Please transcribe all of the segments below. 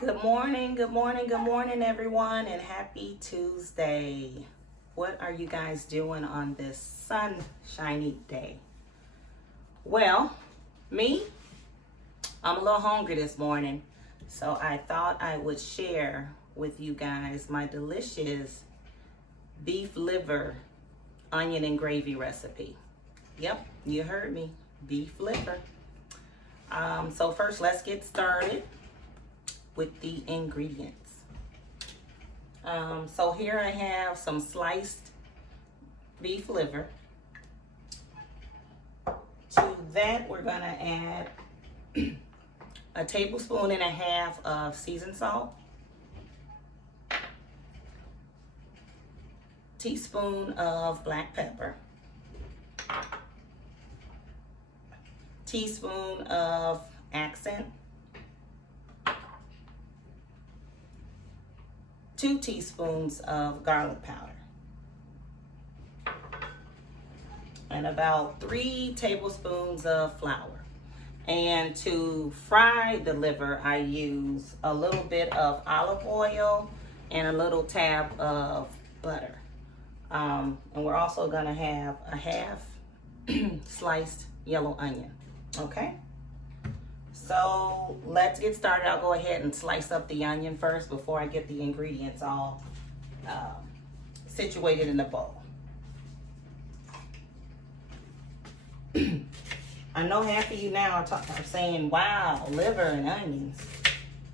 Good morning, good morning, good morning, everyone, and happy Tuesday. What are you guys doing on this sunshiny day? Well, me, I'm a little hungry this morning, so I thought I would share with you guys my delicious beef liver onion and gravy recipe. Yep, you heard me, beef liver. So first, let's get started with the ingredients. So here I have some sliced beef liver. To that, we're gonna add a tablespoon and a half of seasoned salt, teaspoon of black pepper, teaspoon of accent, 2 teaspoons of garlic powder, and about 3 tablespoons of flour. And to fry the liver, I use a little bit of olive oil and a little tab of butter. And we're also gonna have a half sliced yellow onion, okay? So let's get started. I'll go ahead and slice up the onion first before I get the ingredients all situated in the bowl. I know half of you now are saying, wow, liver and onions.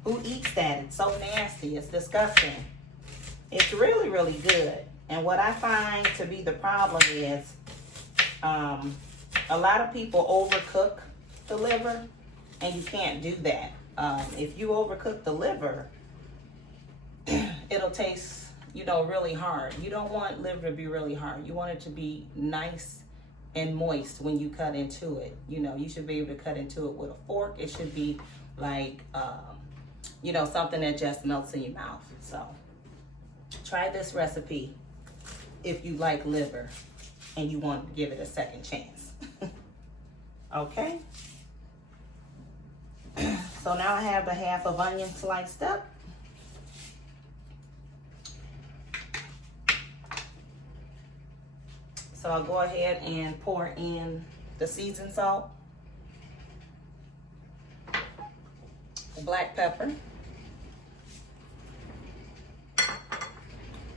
Who eats that? It's so nasty. It's disgusting. It's really, really good. And what I find to be the problem is a lot of people overcook the liver, and you can't do that. If you overcook the liver, it'll taste, really hard. You don't want liver to be really hard. You want it to be nice and moist when you cut into it. You should be able to cut into it with a fork. It should be like, something that just melts in your mouth. So try this recipe if you like liver and you want to give it a second chance. Okay. So now I have the half of onion sliced up. So I'll go ahead and pour in the seasoned salt, the black pepper,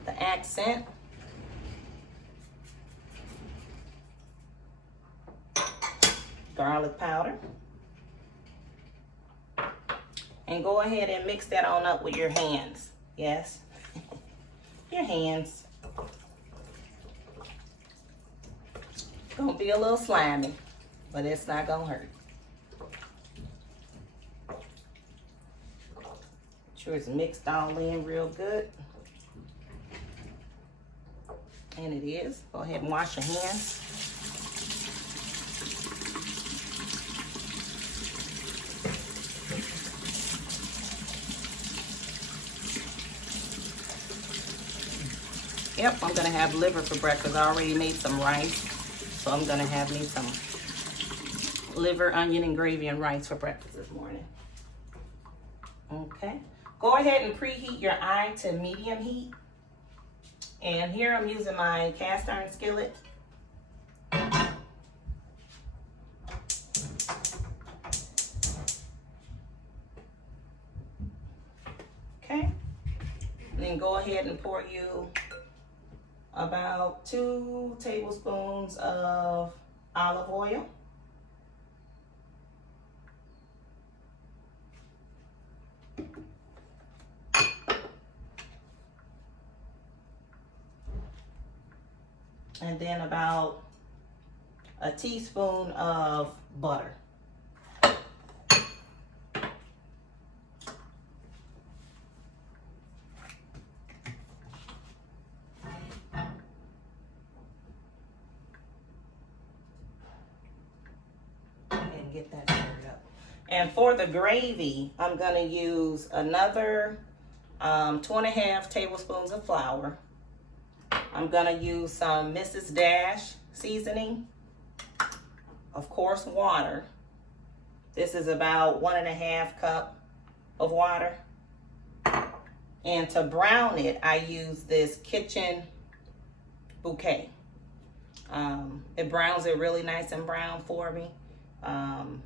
the accent, garlic powder, and go ahead and mix that on up with your hands. Yes, your hands. Gonna be a little slimy, but it's not gonna hurt. Sure it's mixed all in real good. And it is. Go ahead and wash your hands. Yep, I'm gonna have liver for breakfast. I already made some rice. So I'm gonna have me some liver, onion, and gravy and rice for breakfast this morning. Okay. Go ahead and preheat your eye to medium heat. And here I'm using my cast iron skillet. Okay. And then go ahead and pour you about 2 tablespoons of olive oil. And then about a teaspoon of butter. Get that stirred up. And for the gravy, I'm gonna use another 2.5 tablespoons of flour. I'm gonna use some Mrs. Dash seasoning, of course, water. This is about 1.5 cups of water. And to brown it, I use this Kitchen Bouquet. It browns it really nice and brown for me. And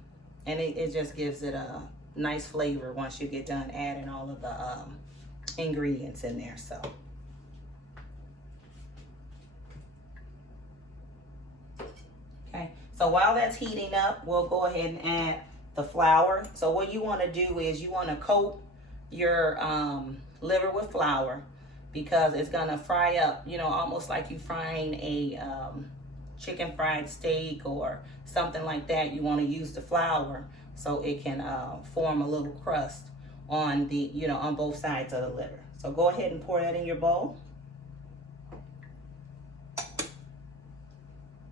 it just gives it a nice flavor once you get done adding all of the ingredients in there. So okay, so while that's heating up, we'll go ahead and add the flour. So what you want to do is you want to coat your liver with flour, because it's gonna fry up, you know, almost like you frying a chicken fried steak or something like that. You want to use the flour so it can form a little crust on the, you know, on both sides of the liver. So go ahead and pour that in your bowl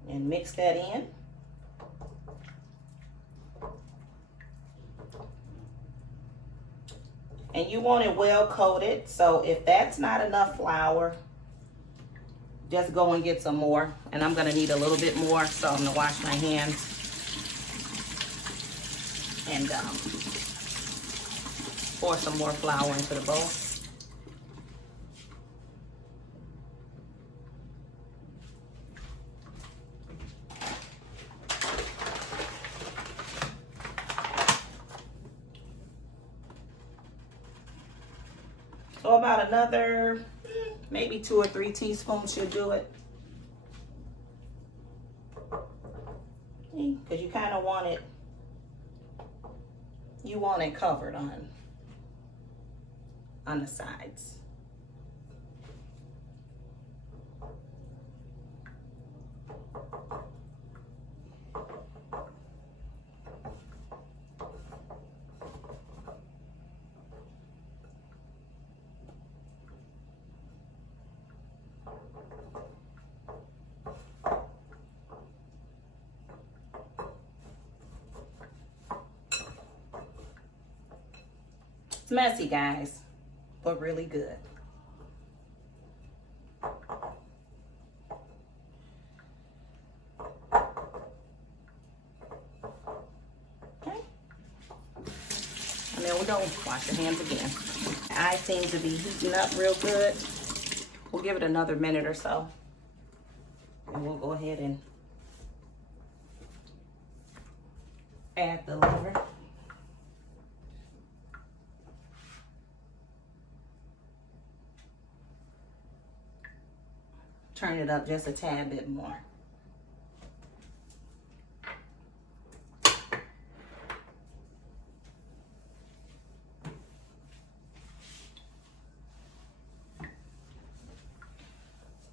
and mix that in. And you want it well coated, so if that's not enough flour, just go and get some more. And I'm gonna need a little bit more, so I'm gonna wash my hands and pour some more flour into the bowl. So about another, maybe 2 or 3 teaspoons should do it. Because you kind of want it, you want it covered on the sides. It's messy, guys, but really good. Okay. And then we're gonna wash your hands again. I seem to be heating up real good. We'll give it another minute or so. And we'll go ahead and add the liver. Turn it up just a tad bit more.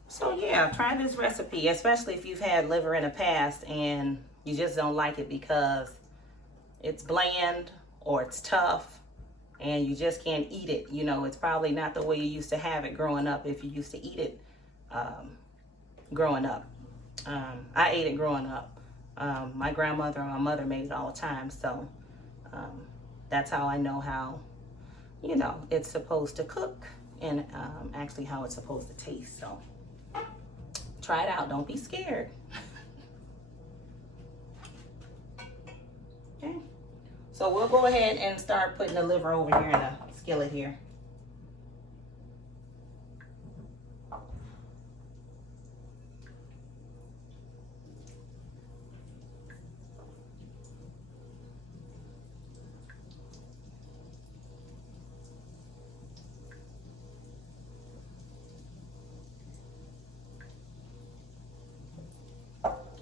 So yeah, try this recipe, especially if you've had liver in the past and you just don't like it because it's bland or it's tough and you just can't eat it. You know, it's probably not the way you used to have it growing up if you used to eat it growing up. I ate it growing up. My grandmother and my mother made it all the time, so that's how I know how, you know, it's supposed to cook and actually how it's supposed to taste. So try it out. Don't be scared. Okay. So we'll go ahead and start putting the liver over here in a skillet here.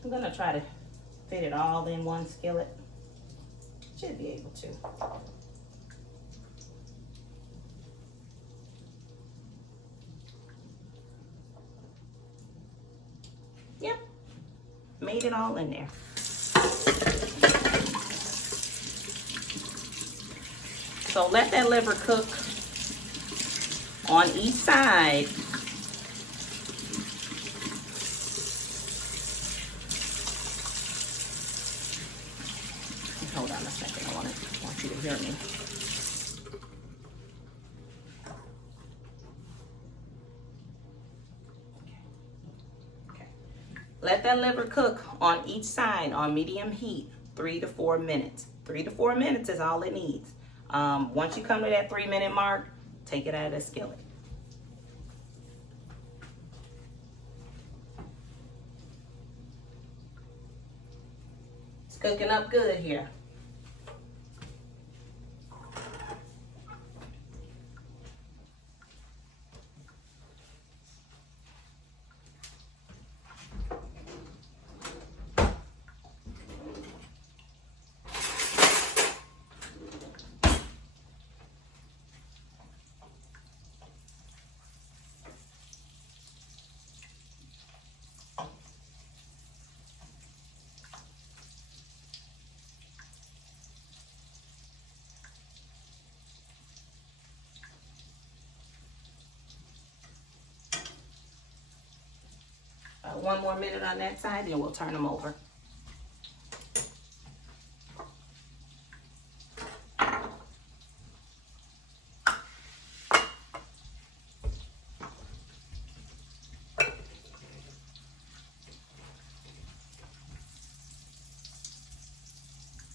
I'm gonna try to fit it all in one skillet. Should be able to. Yep, made it all in there. So let that liver cook on each side. Hold on a second, I want you to hear me. Okay. Let that liver cook on each side on medium heat, 3 to 4 minutes. 3 to 4 minutes is all it needs. Once you come to that 3-minute mark, take it out of the skillet. It's cooking up good here. One more minute on that side, then we'll turn them over.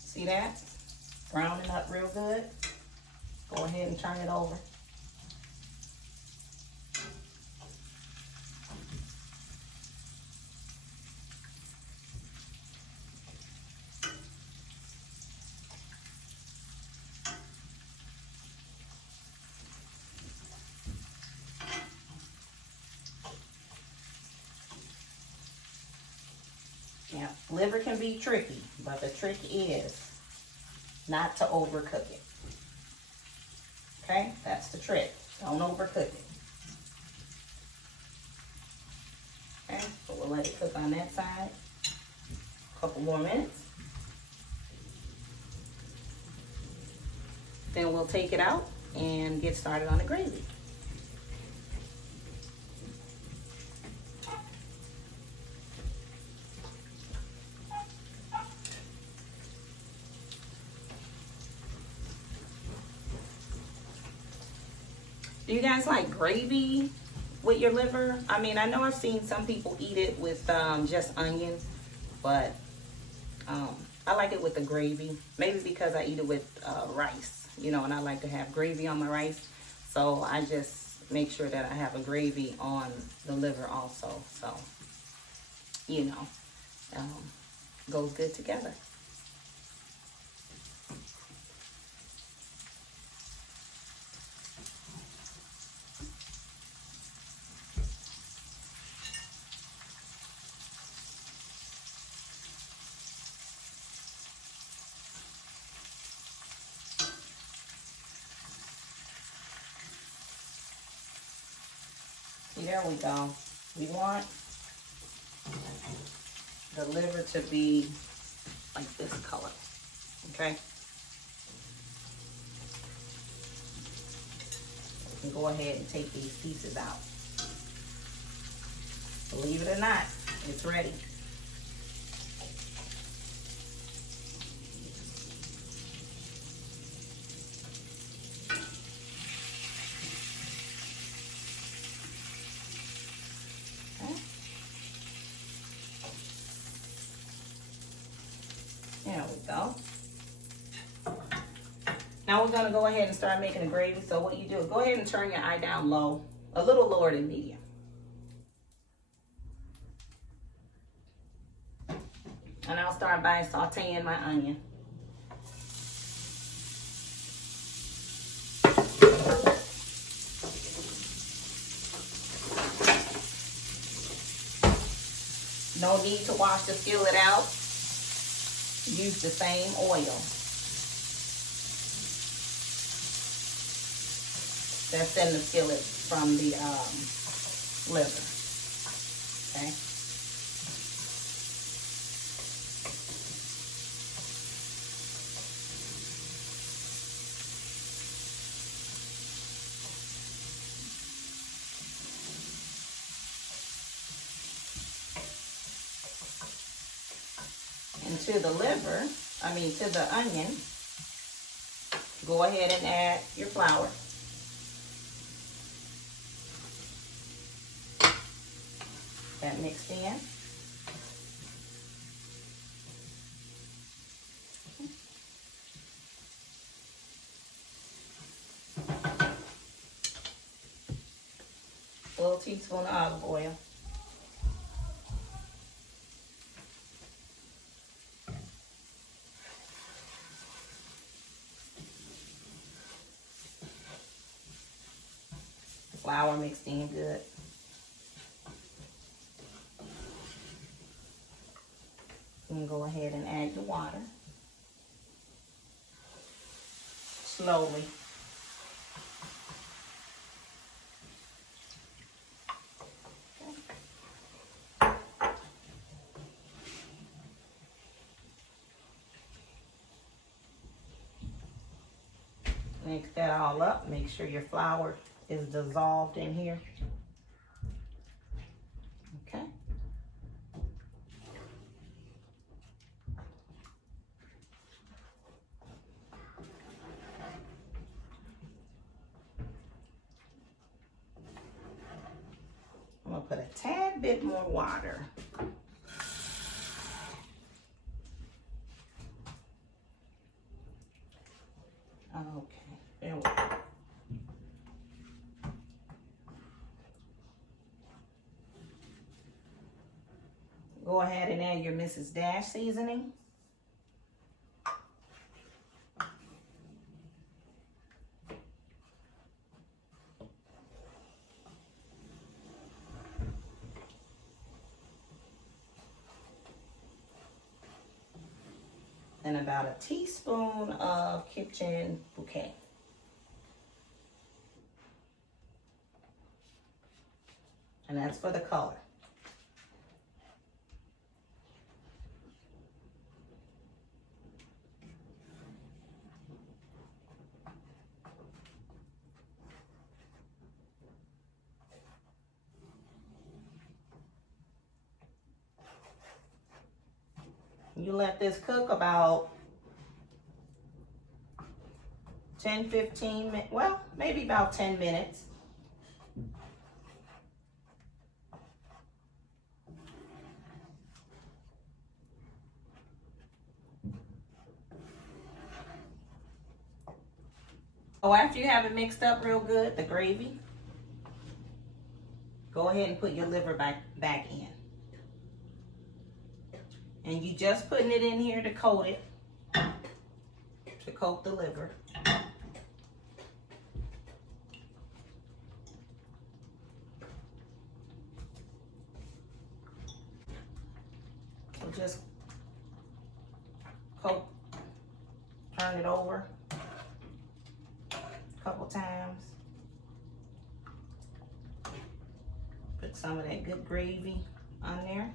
See that? Browning up real good. Go ahead and turn it over. Yeah, liver can be tricky, but the trick is not to overcook it. Okay, that's the trick. Don't overcook it. Okay, so we'll let it cook on that side. A couple more minutes. Then we'll take it out and get started on the gravy. Do you guys like gravy with your liver? I mean, I know I've seen some people eat it with just onions, but I like it with the gravy. Maybe because I eat it with rice, you know, and I like to have gravy on my rice. So I just make sure that I have a gravy on the liver also. So, you know, goes good together. There we go. We want the liver to be like this color, okay? We can go ahead and take these pieces out. Believe it or not, it's ready. There we go. Now we're gonna go ahead and start making the gravy. So what you do is go ahead and turn your eye down low, a little lower than medium. And I'll start by sauteing my onion. No need to wash the skillet out. Use the same oil that's in the skillet from the liver. Okay. And to the liver, to the onion, go ahead and add your flour. That mixed in. Full teaspoon of olive oil. Flour mixed in good. And go ahead and add the water. Slowly. Mix that all up. Make sure your flour is dissolved in here. Okay. I'm gonna put a tad bit more water. Okay, there we go. Go ahead and add your Mrs. Dash seasoning. And about a teaspoon of kitchen bouquet. And that's for the color. You let this cook about 10-15 minutes, well, maybe about 10 minutes. Oh, after you have it mixed up real good, the gravy, go ahead and put your liver back in. And you just putting it in here to coat it, to coat the liver. So just coat, turn it over a couple times. Put some of that good gravy on there.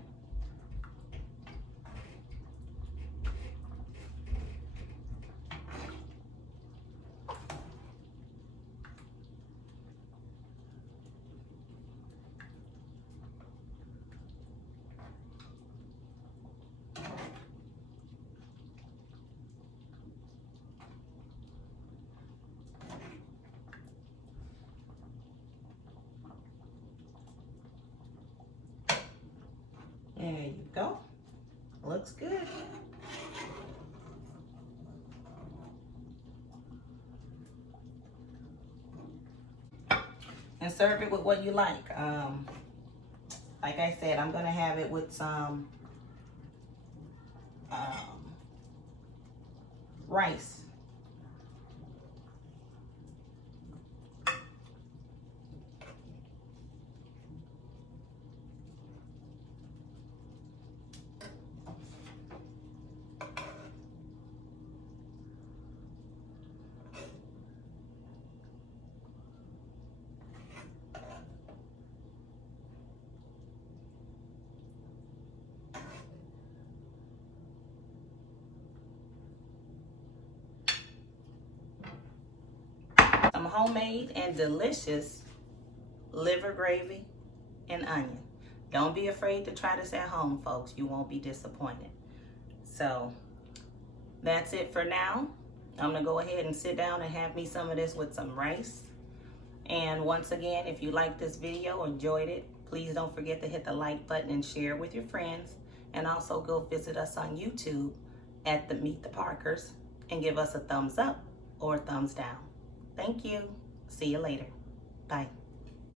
There you go. Looks good. And serve it with what you like. Like I said, I'm gonna have it with some rice. Some homemade and delicious liver gravy and onion. Don't be afraid to try this at home, folks. You won't be disappointed. So that's it for now. I'm gonna go ahead and sit down and have me some of this with some rice. And once again, if you liked this video, enjoyed it, please don't forget to hit the like button and share with your friends. And also go visit us on YouTube at the Meet the Parkers and give us a thumbs up or a thumbs down. Thank you. See you later. Bye.